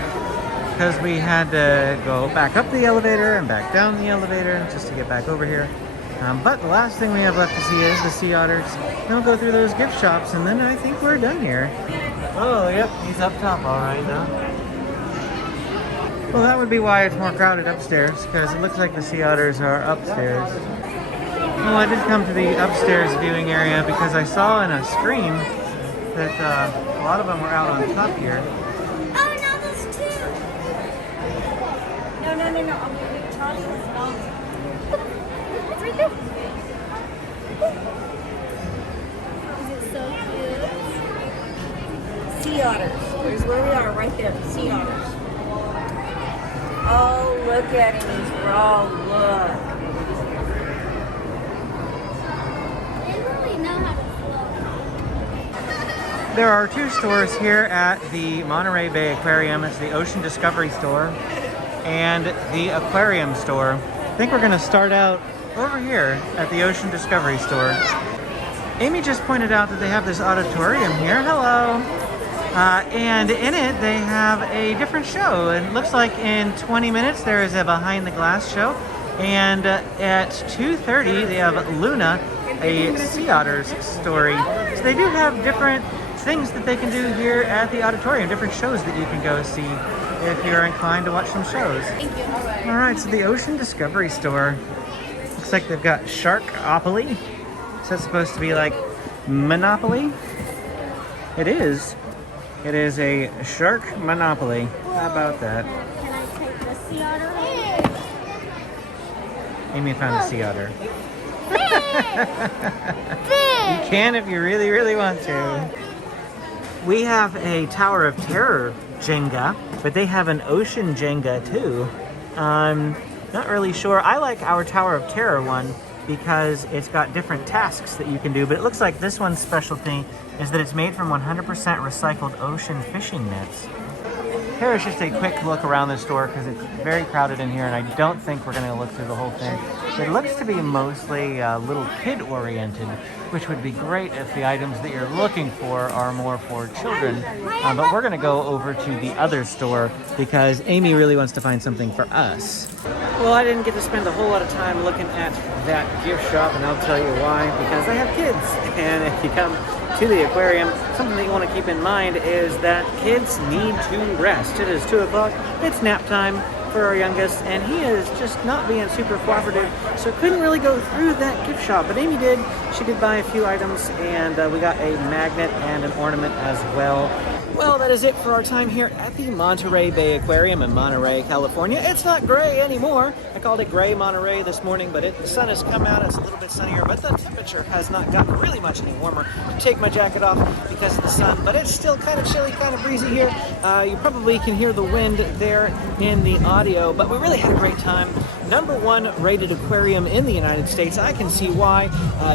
because we had to go back up the elevator and back down the elevator just to get back over here. But the last thing we have left to see is the sea otters. Then we'll go through those gift shops and then I think we're done here. Oh, yep, he's up top all right now. Well, that would be why it's more crowded upstairs, because it looks like the sea otters are upstairs. Well, I did come to the upstairs viewing area because I saw in a screen that a lot of them were out on top here. Oh, no, there's two. No. I'm going to Charlie was long. It's right there. Is it so cute? Sea otters. There's where we are, right there. Sea otters. Oh, look at him. He's raw. Look. They really know how to float. There are two stores here at the Monterey Bay Aquarium. It's the Ocean Discovery store and the Aquarium store. I think we're going to start out over here at the Ocean Discovery store. Amy just pointed out that they have this auditorium here. Hello. And in it, they have a different show. It looks like in 20 minutes, there is a behind the glass show. And at 2:30, they have Luna, a sea otters story. So they do have different things that they can do here at the auditorium, different shows that you can go see if you're inclined to watch some shows. Thank you. All right, so the Ocean Discovery store. Looks like they've got Sharkopoly. Is that supposed to be like Monopoly? It is. It is a shark monopoly. How about that? Can I take the sea otter? Amy found a sea otter. You can if you really, really want to. We have a Tower of Terror Jenga, but they have an ocean Jenga too. Not really sure. I like our Tower of Terror one because it's got different tasks that you can do, but it looks like this one's specialty is that it's made from 100% recycled ocean fishing nets. Here is just a quick look around the store because it's very crowded in here and I don't think we're going to look through the whole thing. It looks to be mostly little kid oriented, which would be great if the items that you're looking for are more for children. But we're going to go over to the other store because Amy really wants to find something for us. Well, I didn't get to spend a whole lot of time looking at that gift shop, and I'll tell you why. Because I have kids, and if you come to the aquarium, something that you want to keep in mind is that kids need to rest. It is 2 o'clock, it's nap time for our youngest, and he is just not being super cooperative, so couldn't really go through that gift shop. But Amy did. She did buy a few items, and we got a magnet and an ornament as well. Well, that is it for our time here at the Monterey Bay Aquarium in Monterey, California. It's not gray anymore. I called it gray Monterey this morning, but the sun has come out. It's a little bit sunnier, but the temperature has not gotten really much any warmer. I take my jacket off because of the sun, but it's still kind of chilly, kind of breezy here. You probably can hear the wind there in the audio, but we really had a great time. #1 rated aquarium in the United States. I can see why.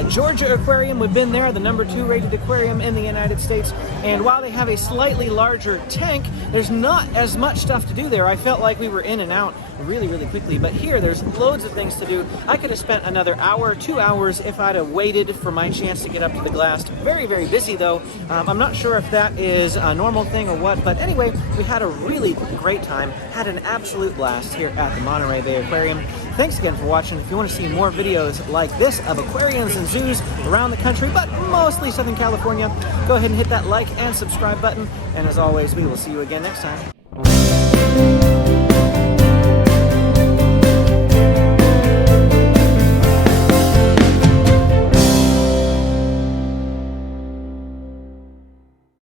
Georgia Aquarium would have been there, the #2 rated aquarium in the United States. And while they have a slightly larger tank, there's not as much stuff to do there. I felt like we were in and out really, really quickly. But here, there's loads of things to do. I could have spent another hour, 2 hours if I'd have waited for my chance to get up to the glass. Very, very busy though. I'm not sure if that is a normal thing or what. But anyway, we had a really great time. Had an absolute blast here at the Monterey Bay Aquarium. Thanks again for watching. If you want to see more videos like this of aquariums and zoos around the country, but mostly Southern California, go ahead and hit that like and subscribe button. And as always, we will see you again next time.